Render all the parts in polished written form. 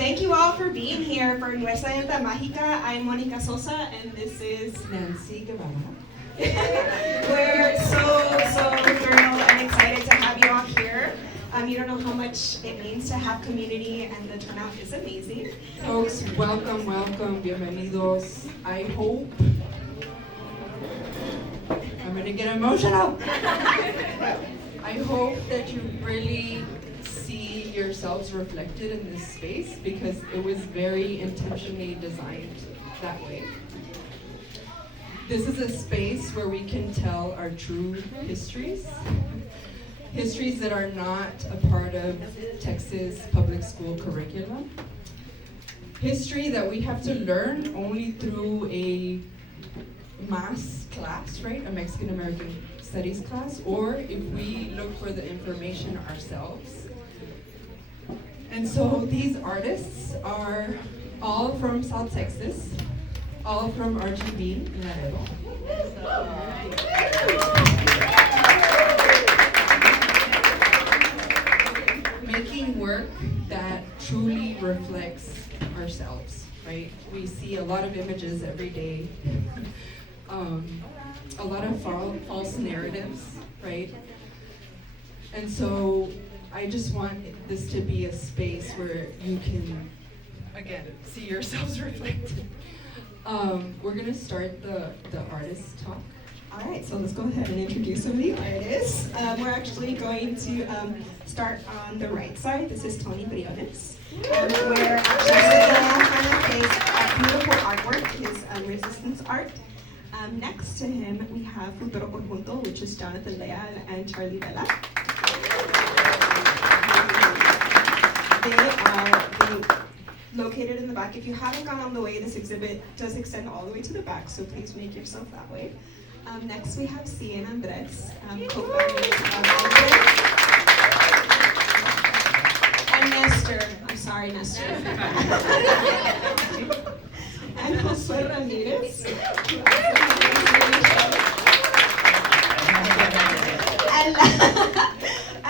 Thank you all for being here for Nuestra Delta Mágica. I'm Monica Sosa, and this is Nancy Guevara. We're so thrilled and excited to have you all here. You don't know how much it means to have community, and the turnout is amazing. Folks, welcome, bienvenidos. I hope, I'm gonna get emotional. I hope that you really see yourselves reflected in this space because it was very intentionally designed that way. This is a space where we can tell our true histories that are not a part of Texas public school curriculum. History that we have to learn only through a math class, right? A Mexican American Studies class, or if we look for the information ourselves. And so these artists are all from South Texas, all from RGV in Laredo. Making work that truly reflects ourselves, right? We see a lot of images every day, a lot of false narratives, right? And so I just want this to be a space where you can, again, see yourselves reflected. We're gonna start the artist talk. All right, so let's go ahead and introduce some of the artists. We're actually going to start on the right side. This is Tony Briones, where actually his beautiful artwork, his resistance art. Next to him, we have Futuro Conjunto, which is Jonathan Leal and Charlie Vela. They are located in the back. If you haven't gone on the way, this exhibit does extend all the way to the back, so please make yourself that way. Next, we have C and Andres, co-founders of and Nestor. I'm sorry, Nestor. And Josue Ramirez.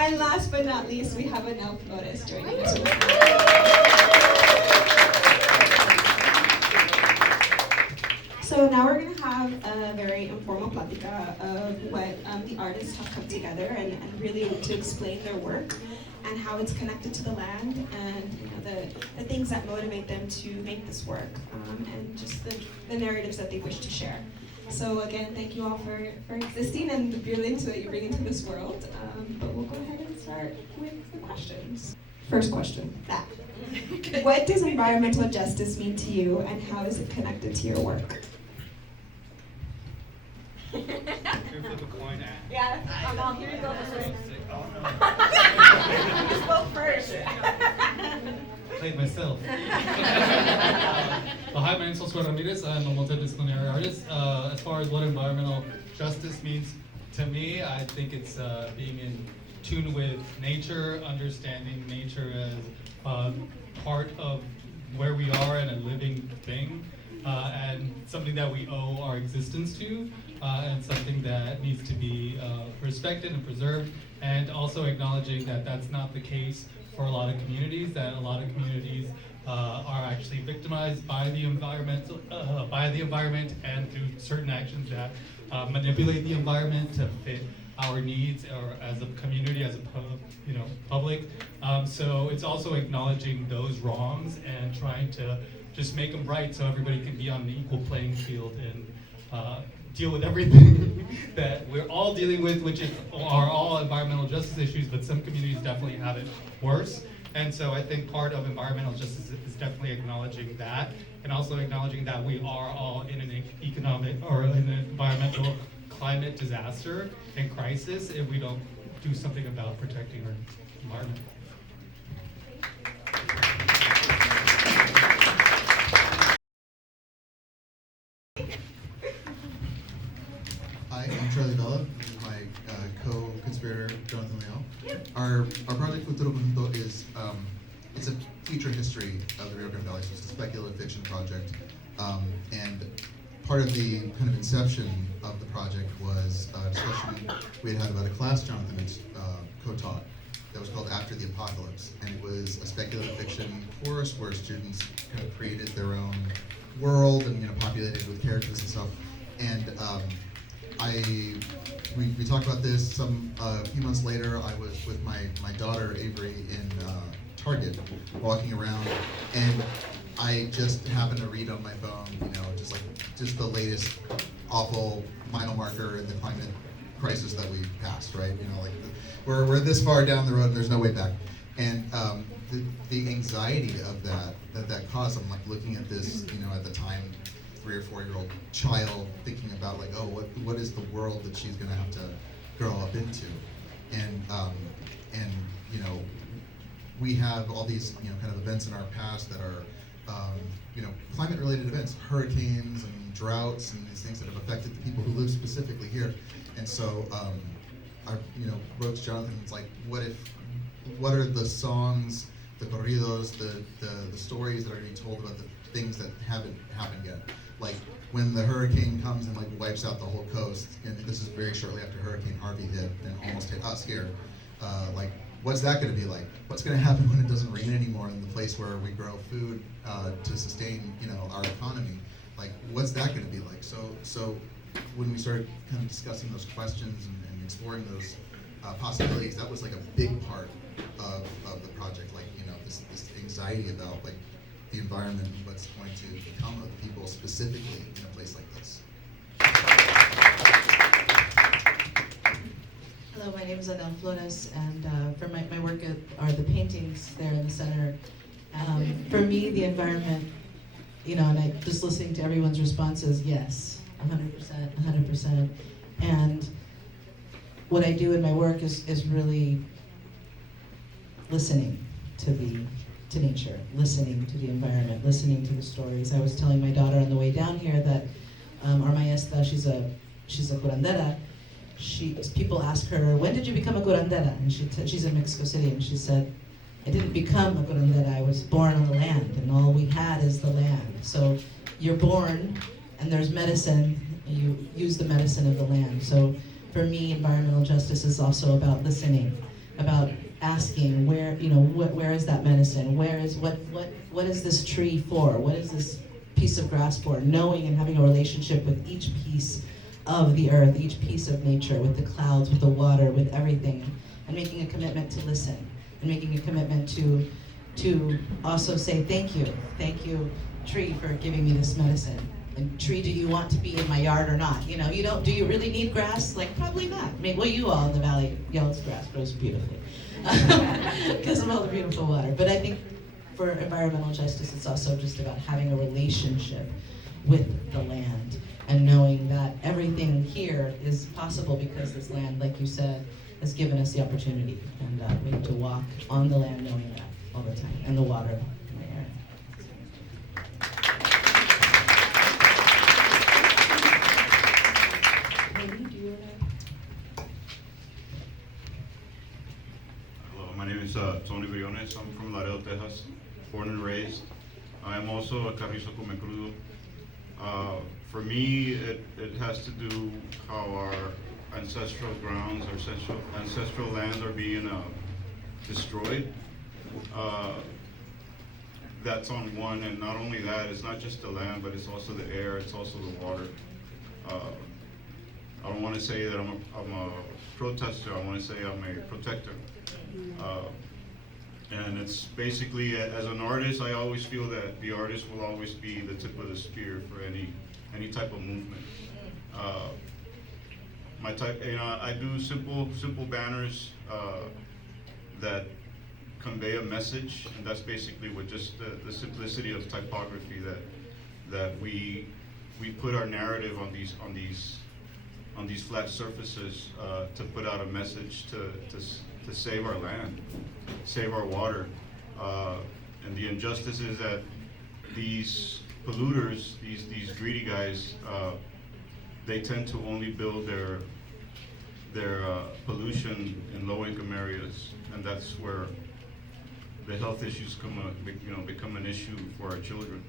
And last but not least, we have Anel Flores joining us. So now we're going to have a very informal Platica of what the artists have come together and really to explain their work and how it's connected to the land and the things that motivate them to make this work and just the narratives that they wish to share. So again, thank you all for existing and the brilliance that you bring into this world. But we'll go ahead and start with the questions. First question, that. What does environmental justice mean to you and how is it connected to your work? Flip a coin at. Yeah, here you go. You spoke first. Played myself. Hi, my name is Josue Ramirez. I'm a multidisciplinary artist. As far as what environmental justice means to me, I think it's being in tune with nature, understanding nature as part of where we are and a living thing, and something that we owe our existence to. And something that needs to be respected and preserved, and also acknowledging that that's not the case for a lot of communities, that a lot of communities are actually victimized by the environment and through certain actions that manipulate the environment to fit our needs or as a community, as a public. So it's also acknowledging those wrongs and trying to just make them right so everybody can be on an equal playing field and deal with everything that we're all dealing with, which are all environmental justice issues, but some communities definitely have it worse. And so I think part of environmental justice is definitely acknowledging that, and also acknowledging that we are all in an economic or in an environmental climate disaster and crisis if we don't do something about protecting our environment. Hi, I'm Charlie Vela. This is my co-conspirator, Jonathan Leal. Our project Futuro Conjunto is it's a future history of the Rio Grande Valley. So it's a speculative fiction project, and part of the kind of inception of the project was a discussion we had about a class Jonathan co-taught that was called After the Apocalypse, and it was a speculative fiction course where students kind of created their own world and populated with characters and stuff. And we talked about this a few months later. I was with my daughter Avery in Target, walking around, and I just happened to read on my phone, just the latest awful mile marker in the climate crisis that we passed, right? We're this far down the road and there's no way back. And the anxiety of that caused, I'm looking at this, at the time, 3 or 4 year old child thinking about what is the world that she's gonna have to grow up into, and we have all these kind of events in our past that are climate related events, hurricanes and droughts and these things that have affected the people who live specifically here. And so I wrote to Jonathan, it's like, what are the songs, the corridos, the stories that are being told about the things that haven't happened yet? Like when the hurricane comes and wipes out the whole coast, and this is very shortly after Hurricane Harvey hit and almost hit us here. What's that going to be like? What's going to happen when it doesn't rain anymore in the place where we grow food to sustain our economy? What's that going to be like? So when we started kind of discussing those questions and exploring those possibilities, that was a big part of the project. This anxiety about the environment and what's going to become of people specifically in a place like this. Hello, my name is Adele Flores, and for my work are the paintings there in the center. For me, the environment, and I just listening to everyone's responses, yes, 100%. And what I do in my work is really listening to nature, listening to the environment, listening to the stories. I was telling my daughter on the way down here that our maestra, she's a curandera. People ask her, when did you become a curandera? And she's in Mexico City, and she said, I didn't become a curandera, I was born on the land, and all we had is the land. So you're born, and there's medicine, and you use the medicine of the land. So for me, environmental justice is also about listening, about asking where is that medicine? What is this tree for? What is this piece of grass for? Knowing and having a relationship with each piece of the earth, each piece of nature, with the clouds, with the water, with everything, and making a commitment to listen, and making a commitment to also say thank you, tree, for giving me this medicine. And tree, do you want to be in my yard or not? Do you really need grass? Probably not. You all in the valley, y'all's grass grows beautifully because of all the beautiful water. But I think for environmental justice, it's also just about having a relationship with the land and knowing that everything here is possible because this land, like you said, has given us the opportunity. And we need to walk on the land knowing that all the time, and the water and the air. Hello, my name is Tony Briones. I'm from Laredo, Texas, born and raised. I'm also a Carrizo Come Crudo. For me, it has to do how our ancestral grounds, our ancestral lands are being destroyed. That's on one, and not only that, it's not just the land, but it's also the air, it's also the water. I don't want to say that I'm a protester, I want to say I'm a protector. And it's basically, as an artist, I always feel that the artist will always be the tip of the spear for any type of movement. I do simple banners that convey a message, and that's basically what just the simplicity of typography that we put our narrative on these flat surfaces to put out a message to save our land, save our water, and the injustices that these polluters, these greedy guys, they tend to only build their pollution in low-income areas, and that's where the health issues become an issue for our children.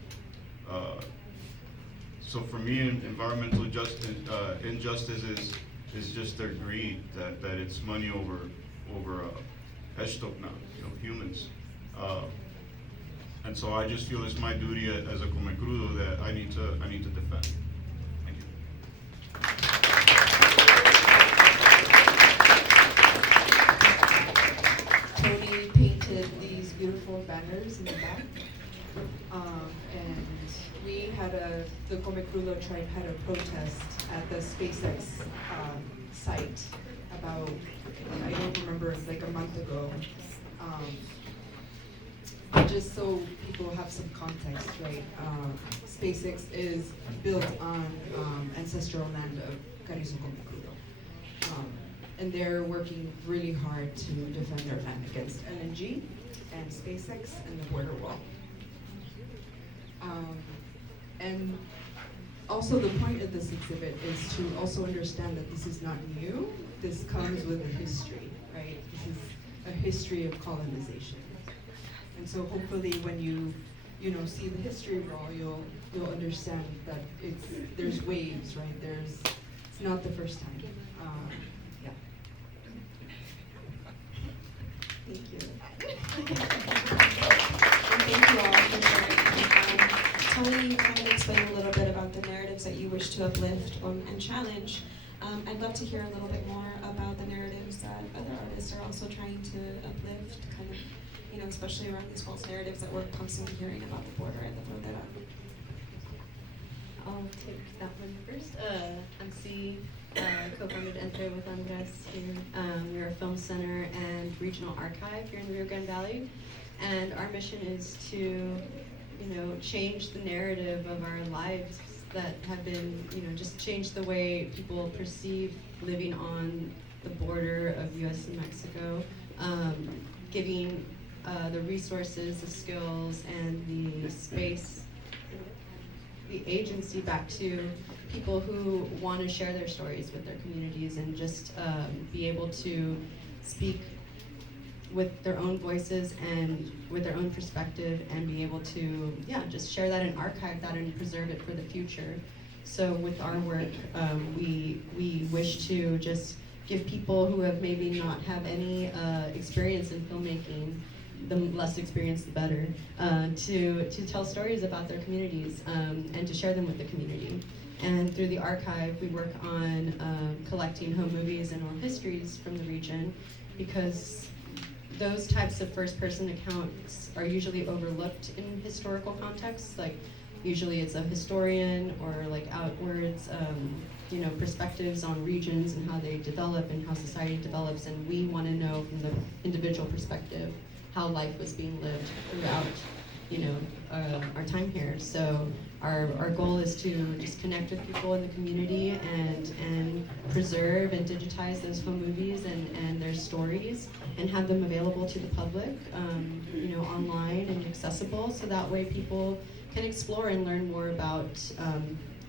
So for me, environmental injustice is just their greed, that it's money over Eshtokna, humans. And so I just feel it's my duty as a Comecrudo that I need to defend. Thank you. Tony painted these beautiful banners in the back. And we had the Comecrudo tribe had a protest at the SpaceX site about, I don't remember, it's like a month ago. Just so people have some context, right? SpaceX is built on ancestral land of Carrizo Comecrudo. And they're working really hard to defend their land against LNG and SpaceX and the border wall. And also the point of this exhibit is to also understand that this is not new. This comes with a history, right? This is a history of colonization. And so hopefully when you see the history roll, you'll understand that there's waves, right? It's not the first time. Yeah. Thank you. And thank you all for sharing. Tony, you kind of explained a little bit about the narratives that you wish to uplift and challenge. I'd love to hear a little bit more about the narratives that other artists are also trying to uplift, kind of, especially around these false narratives that we're constantly hearing about the border and the frontera. I'll take that one first. I'm C, co-founded Entre with Andres here. We're a film center and regional archive here in the Rio Grande Valley. And our mission is to, change the narrative of our lives that have been, just change the way people perceive living on the border of US and Mexico, giving the resources, the skills, and the space, the agency back to people who want to share their stories with their communities and just be able to speak with their own voices and with their own perspective and be able to, just share that and archive that and preserve it for the future. So with our work, we wish to just give people who have maybe not have any experience in filmmaking, the less experienced the better, to tell stories about their communities and to share them with the community. And through the archive, we work on collecting home movies and oral histories from the region, because those types of first-person accounts are usually overlooked in historical contexts. Like, usually it's a historian or like outwards, perspectives on regions and how they develop and how society develops, and we want to know from the individual perspective how life was being lived throughout, our time here. So our goal is to just connect with people in the community and preserve and digitize those home movies and their stories and have them available to the public, online and accessible, so that way people can explore and learn more about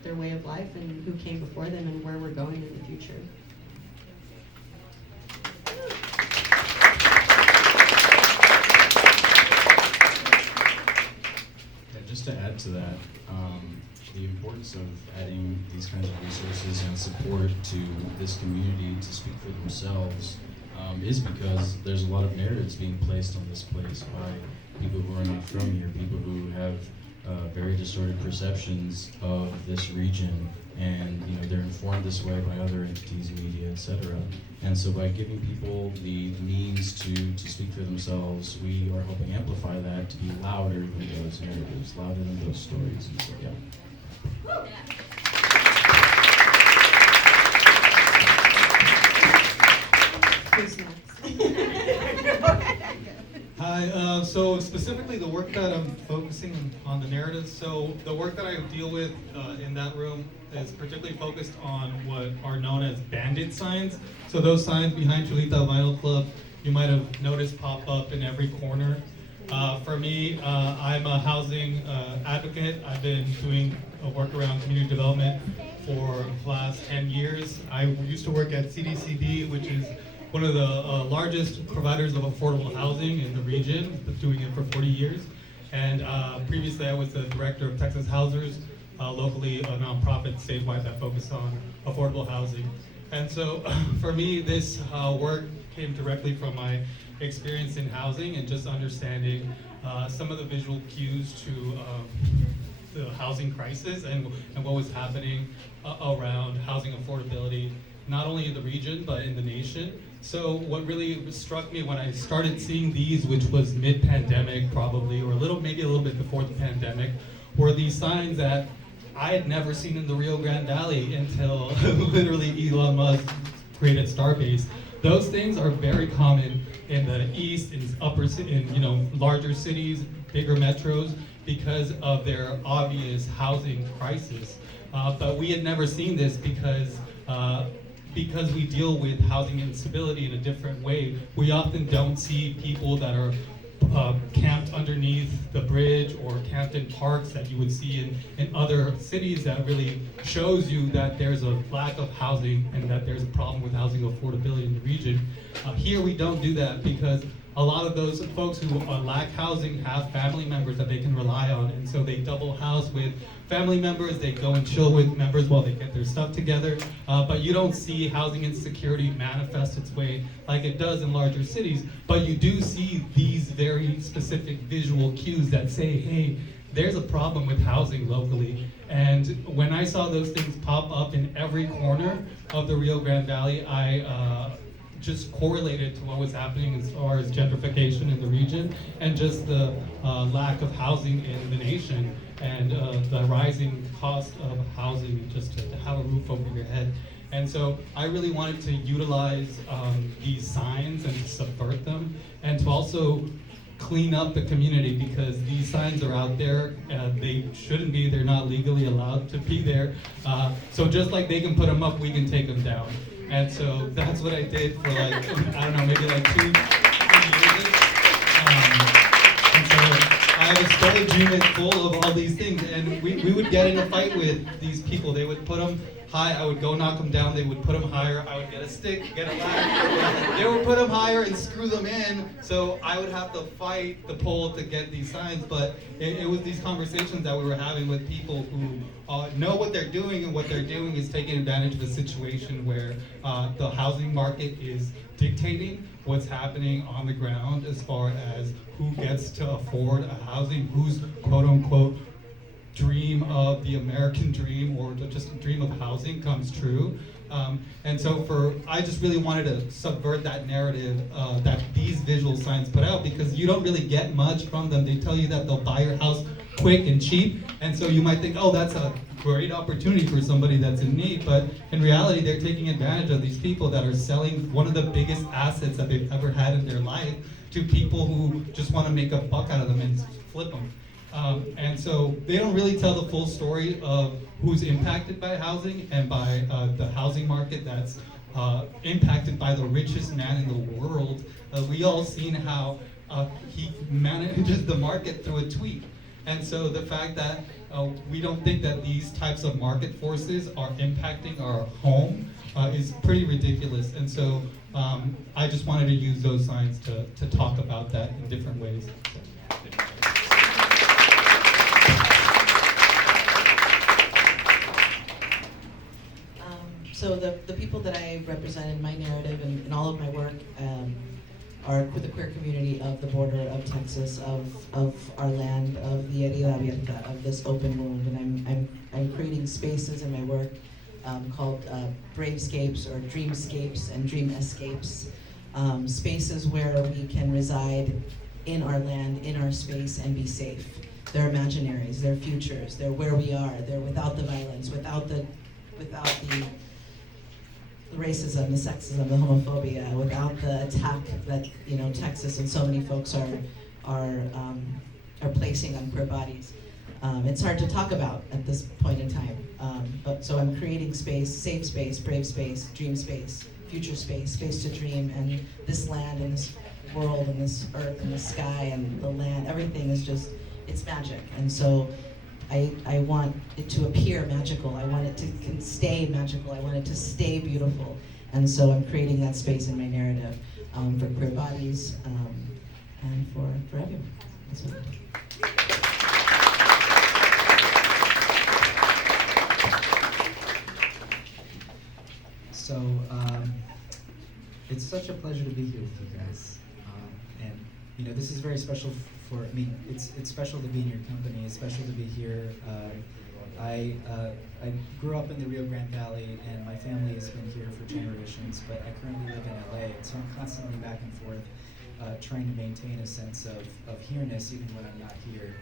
their way of life and who came before them and where we're going in the future. Just to add to that, the importance of adding these kinds of resources and support to this community to speak for themselves is because there's a lot of narratives being placed on this place by people who are not from here, people who have very distorted perceptions of this region, and they're informed this way by other entities, media, etc. And so by giving people the means to speak for themselves, we are helping amplify that to be louder than those narratives, louder than those stories. And so, Who's next? Hi, so specifically the work that I'm focusing on the narratives, so the work that I deal with in that room is particularly focused on what are known as bandit signs. So those signs behind Chulita Vinyl Club, you might have noticed pop up in every corner. For me, I'm a housing advocate. I've been doing work around community development for the last 10 years. I used to work at CDCD, which is one of the largest providers of affordable housing in the region, been doing it for 40 years. And previously I was the director of Texas Housers, locally a nonprofit statewide that focused on affordable housing. And so for me, this work came directly from my experience in housing and just understanding some of the visual cues to the housing crisis and what was happening around housing affordability, not only in the region but in the nation. So what really struck me when I started seeing these, which was mid-pandemic probably, or maybe a little bit before the pandemic, were these signs that I had never seen in the Rio Grande Valley until literally Elon Musk created Starbase. Those things are very common in the east, in larger cities, bigger metros, because of their obvious housing crisis. But we had never seen this because we deal with housing instability in a different way. We often don't see people that are camped underneath the bridge or camped in parks that you would see in other cities. That really shows you that there's a lack of housing and that there's a problem with housing affordability in the region. Here we don't do that because a lot of those folks who lack housing have family members that they can rely on, and so they double house with family members. They go and chill with members while they get their stuff together, but you don't see housing insecurity manifest its way like it does in larger cities, but you do see these very specific visual cues that say, hey, there's a problem with housing locally. And when I saw those things pop up in every corner of the Rio Grande Valley, I just correlated to what was happening as far as gentrification in the region and just the lack of housing in the nation and the rising cost of housing and just to have a roof over your head. And so I really wanted to utilize these signs and to subvert them and to also clean up the community, because these signs are out there. They shouldn't be. They're not legally allowed to be there. So just like they can put them up, we can take them down. And so that's what I did for like, I don't know, maybe like 2 years. And so I had a storage unit full of all these things, and we would get in a fight with these people. They would put them high, I would go knock them down, they would put them higher, I would get a stick, get a ladder, they would put them higher and screw them in, so I would have to fight the pole to get these signs. But it was these conversations that we were having with people who know what they're doing, and what they're doing is taking advantage of a situation where the housing market is dictating what's happening on the ground as far as who gets to afford a housing, who's quote unquote dream of the American dream or just a dream of housing comes true. And so I just really wanted to subvert that narrative that these visual signs put out, because you don't really get much from them. They tell you that they'll buy your house quick and cheap, and so you might think, oh, that's a great opportunity for somebody that's in need, but in reality they're taking advantage of these people that are selling one of the biggest assets that they've ever had in their life to people who just want to make a buck out of them and flip them. And so they don't really tell the full story of who's impacted by housing and by the housing market that's impacted by the richest man in the world. We all seen how he manages the market through a tweet. And so the fact that we don't think that these types of market forces are impacting our home is pretty ridiculous. And so I just wanted to use those signs to talk about that in different ways. So the people that I represent in my narrative and in all of my work are the queer community of the border of Texas, of our land, of the herida abierta, of this open wound. And I'm creating spaces in my work called bravescapes or dreamscapes and dream escapes, spaces where we can reside in our land, in our space, and be safe. They're imaginaries, they're futures, they're where we are, they're without the violence, without the racism, the sexism, the homophobia, without the attack that Texas and so many folks are placing on queer bodies. It's hard to talk about at this point in time. But so I'm creating space, safe space, brave space, dream space, future space, space to dream, and this land and this world and this earth and the sky and the land, everything is just, it's magic. And so I want it to appear magical. I want it to stay magical. I want it to stay beautiful. And so I'm creating that space in my narrative for queer bodies and for everyone. That's what I do. So it's such a pleasure to be here with you guys. this is very special for, it's special to be in your company, it's special to be here. I grew up in the Rio Grande Valley, and my family has been here for generations, but I currently live in LA, and so I'm constantly back and forth trying to maintain a sense of here-ness even when I'm not here.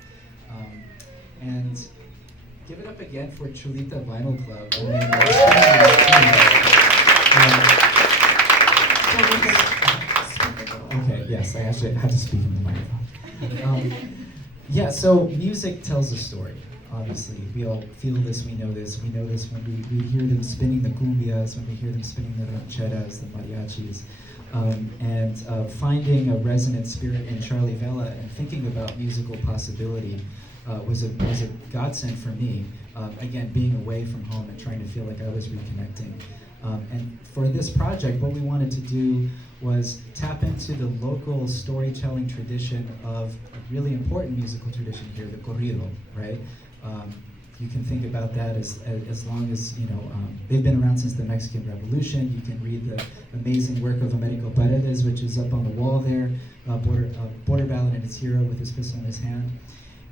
And give it up again for Chulita Vinyl Club. Okay, yes, I actually had to speak in the microphone. Yeah, so music tells a story. Obviously, we all feel this, we know this. We know this when we hear them spinning the cumbias, when we hear them spinning the rancheras, the mariachis. And finding a resonant spirit in Charlie Vela and thinking about musical possibility was a godsend for me. Again, being away from home and trying to feel like I was reconnecting. And for this project, what we wanted to do was tap into the local storytelling tradition of a really important musical tradition here, the corrido, right? You can think about that as long as, they've been around since the Mexican Revolution. You can read the amazing work of Americo Paredes, which is up on the wall there, Border Ballad and its hero with his pistol in his hand.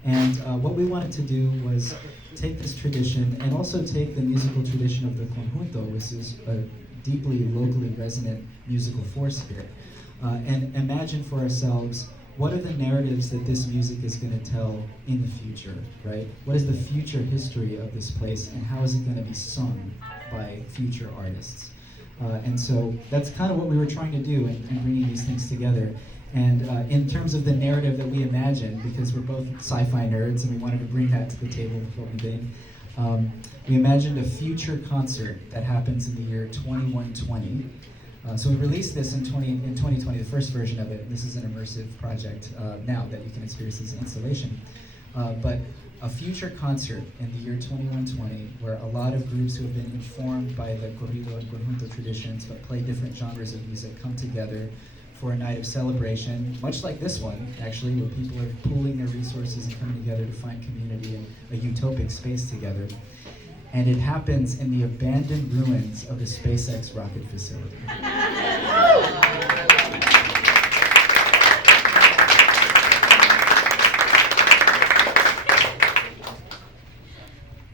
And what we wanted to do was take this tradition and also take the musical tradition of the conjunto, which is a deeply locally resonant musical force here, and imagine for ourselves what are the narratives that this music is going to tell in the future, right? What is the future history of this place, and how is it going to be sung by future artists? And so that's kind of what we were trying to do in bringing these things together. And in terms of the narrative that we imagined, because we're both sci-fi nerds and we wanted to bring that to the table with what we did, we imagined a future concert that happens in the year 2120. So we released this in 2020, the first version of it. This is an immersive project now that you can experience as an installation. But a future concert in the year 2120 where a lot of groups who have been informed by the corrido and conjunto traditions but play different genres of music come together for a night of celebration, much like this one, actually, where people are pooling their resources and coming together to find community and a utopic space together. And it happens in the abandoned ruins of the SpaceX rocket facility.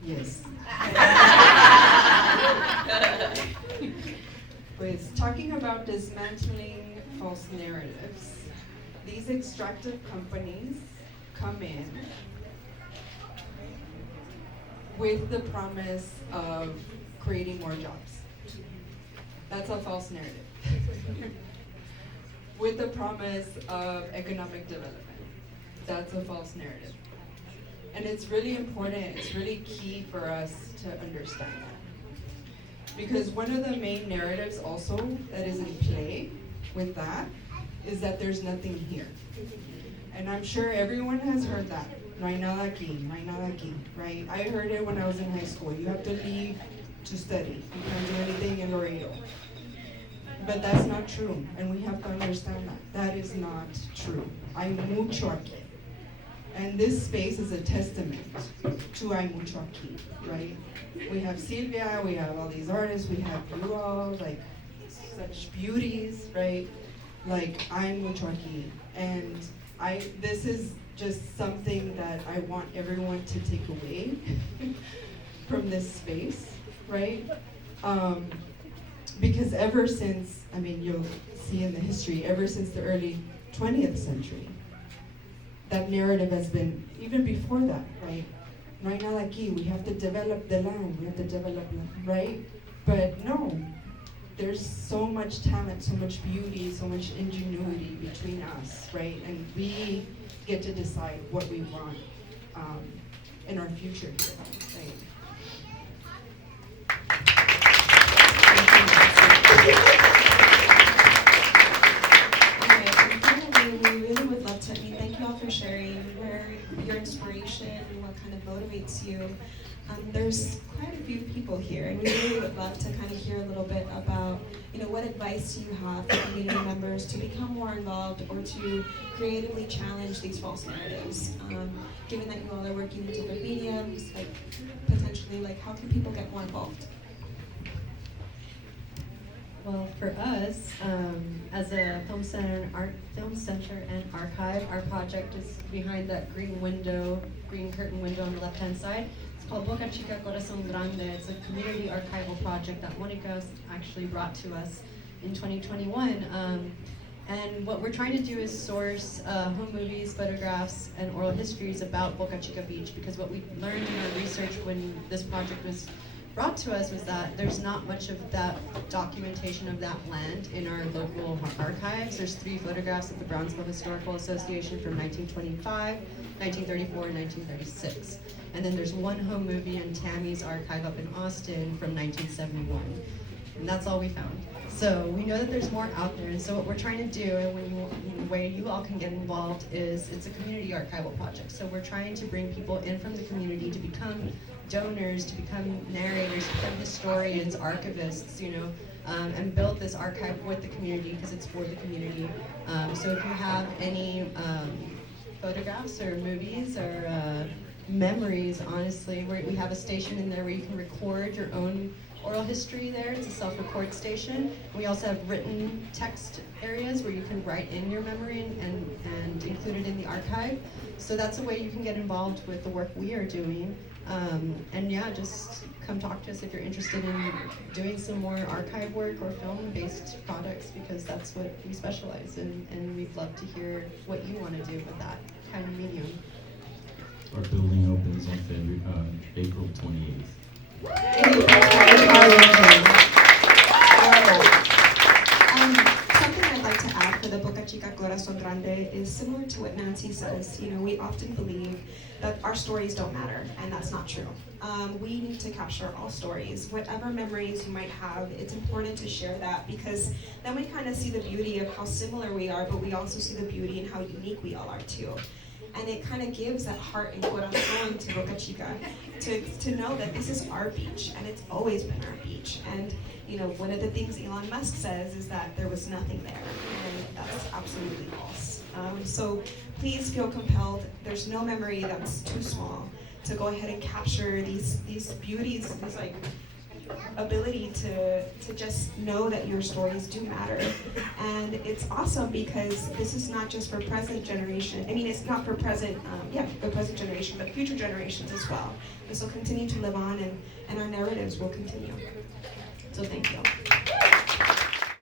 Yes. Pues talking about dismantling false narratives, these extractive companies come in with the promise of creating more jobs. That's a false narrative. With the promise of economic development. That's a false narrative. And it's really important, it's really key for us to understand that. Because one of the main narratives also that is in play with that is that there's nothing here. And I'm sure everyone has heard that. No hay nada aquí, no hay nada aquí, right? I heard it when I was in high school. You have to leave to study. You can't do anything in Laredo. But that's not true, and we have to understand that. That is not true. Hay mucho aquí. And this space is a testament to hay mucho aquí, right? We have Silvia, we have all these artists, we have you all, like, such beauties, right? Like, hay mucho aquí. And this is just something that I want everyone to take away from this space, right? Because ever since, you'll see in the history, ever since the early 20th century, that narrative has been, even before that, right? No hay nada aquí, we have to develop the land, right? But no, there's so much talent, so much beauty, so much ingenuity between us, right? And we get to decide what we want in our future here, right? Okay, and finally, we really would love to, thank you all for sharing your inspiration and what kind of motivates you. There's quite a few people here, and we really would love to kind of hear a little bit about, what advice do you have for community members to become more involved or to creatively challenge these false narratives? Given that you all are working in different mediums, potentially, how can people get more involved? Well, for us, as a film center and archive, our project is behind that green curtain window on the left-hand side. It's called Boca Chica Corazón Grande. It's a community archival project that Monica actually brought to us in 2021. And what we're trying to do is source home movies, photographs, and oral histories about Boca Chica Beach, because what we learned in our research when this project was brought to us was that there's not much of that documentation of that land in our local archives. There's 3 photographs of the Brownsville Historical Association from 1925, 1934, and 1936. And then there's 1 home movie in Tammy's archive up in Austin from 1971. And that's all we found. So we know that there's more out there, and so what we're trying to do, and the way you all can get involved, is it's a community archival project. So we're trying to bring people in from the community to become donors, to become narrators, to become historians, archivists, and build this archive with the community, because it's for the community. So if you have any photographs or movies or memories, honestly, we have a station in there where you can record your own oral history there. It's a self-record station. We also have written text areas where you can write in your memory and include it in the archive. So that's a way you can get involved with the work we are doing. And yeah, just come talk to us if you're interested in doing some more archive work or film-based products, because that's what we specialize in, and we'd love to hear what you want to do with that kind of medium. Our building opens on April 28th. Something I'd like to add for the Boca Chica Corazón Grande is similar to what Nancy says. We often believe that our stories don't matter, and that's not true. We need to capture all stories. Whatever memories you might have, it's important to share that, because then we kind of see the beauty of how similar we are, but we also see the beauty in how unique we all are too. And it kind of gives that heart and corazón to Boca Chica to know that this is our beach, and it's always been our beach. And one of the things Elon Musk says is that there was nothing there, and that's absolutely false. So please feel compelled. There's no memory that's too small to go ahead and capture these beauties, this ability to just know that your stories do matter. And it's awesome because this is not just for present generation. I mean, it's not for present, the present generation, but future generations as well. This will continue to live on, and our narratives will continue. So thank you.